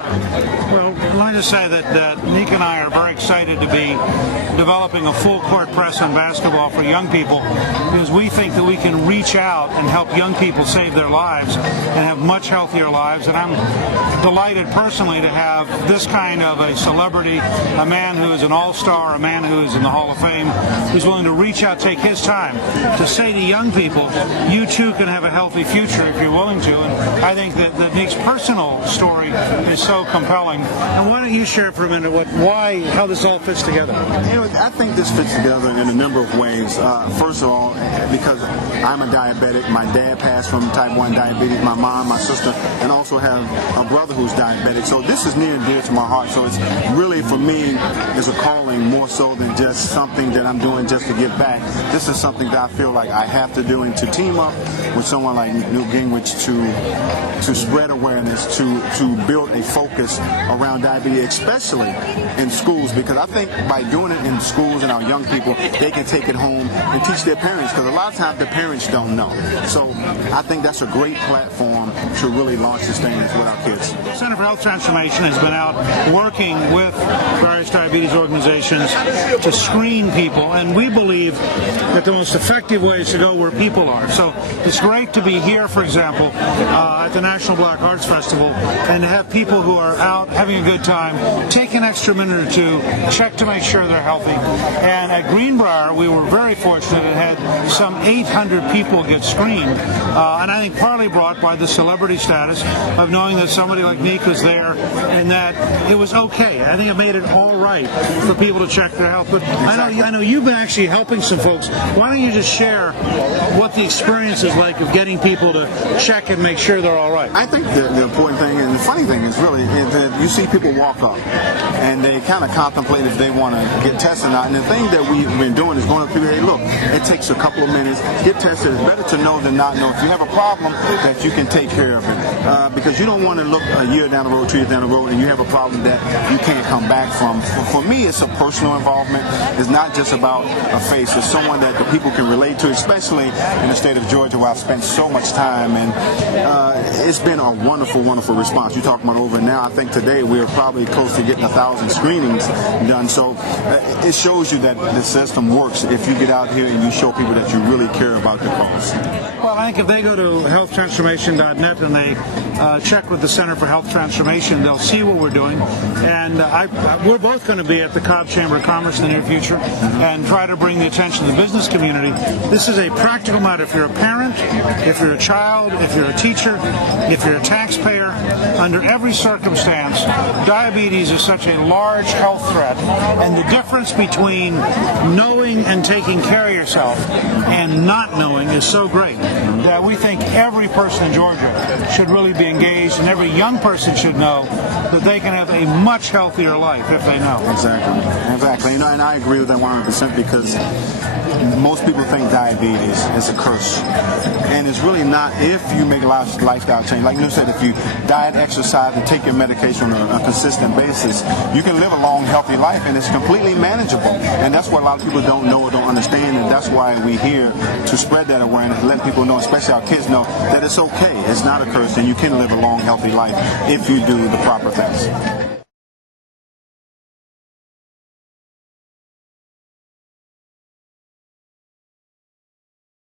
Well, let me just say that Nique and I are very excited to be developing a full court press on basketball for young people, because we think that we can reach out and help young people save their lives and have much healthier lives. And I'm delighted personally to have this kind of a celebrity, a man who is an all-star, a man who is in the Hall of Fame, who's willing to reach out, take his time to say to young people, you too can have a healthy future if you're willing to. And I think that Nique's personal story is so compelling. And why don't you share for a minute how this all fits together? I think this fits together in a number of ways. First of all, because I'm a diabetic. My dad passed from type 1 diabetes, my mom, my sister, and also have a brother who's diabetic. So this is near and dear to my heart. So it's really, for me, is a calling more so than just something that I'm doing just to give back. This is something that I feel like I have to do, and to team up with someone like Newt to spread awareness, to build a focus around diabetes, especially in schools, because I think by doing it in schools and our young people, they can take it home and teach their parents, because a lot of times the parents don't know. So I think that's a great platform to really launch this thing with our kids. The Center for Health Transformation has been out working with various diabetes organizations to screen people, and we believe that the most effective way is to go where people are. So it's great to be here, for example, at the National Black Arts Festival, and to have people who are out having a good time take an extra minute or two, check to make sure they're healthy. And at Greenbrier, we were very fortunate and had some 800 people get screened, and I think partly brought by the celebrity status of knowing that somebody like Nique was there and that it was okay. I think it made it all right for people to check their health. But exactly. I know you've been actually helping some folks. Why don't you just share what the experience is like of getting people to check and make sure they're all right? I think the important thing and the funny thing is really that you see people walk up and they kind of contemplate if they want to get tested or not. And the thing that we've been doing is going up to people, hey, look, it takes a couple of minutes, get tested. It's better to know than not know. If you have a problem, that you can take care of it. Because you don't want to look a year down the road, 2 years down the road, and you have a problem that you can't come back from. For me, it's a personal involvement. It's not just about a face. It's someone that the people can relate to, especially in the state of Georgia, where I've spent so much time. And it's been a wonderful, wonderful response. You're talking about over now. I think today we're probably close to getting 1,000 screenings done. So it shows you that the system works if you get out here and you show people that you really care about the cause. Well, I think if they go to healthtransformation.net and they check with the Center for Health Transformation, they'll see what we're doing. And we're both going to be at the Cobb Chamber of Commerce in the near future and try to bring the attention to the business community. This is a practical matter. If you're a parent, if you're a child, if you're a teacher, if you're a taxpayer, under every circumstance, diabetes is such a large health threat. And the difference between knowing and taking care of yourself and not knowing is so great that we think every person in Georgia should really be engaged, and every young person should know that they can have a much healthier life if they know. Exactly. And I agree with that 100%, because most people think diabetes is a curse, and it's really not. If you make a lifestyle change, like you said, if you diet, exercise, and take your medication on a consistent basis, you can live a long, healthy life, and it's completely manageable. And that's what a lot of people don't know or don't understand, and that's why we're here to spread that awareness, let people know, especially our kids know, that it's okay. It's not a curse, and you can live a long, healthy life if you do the proper things.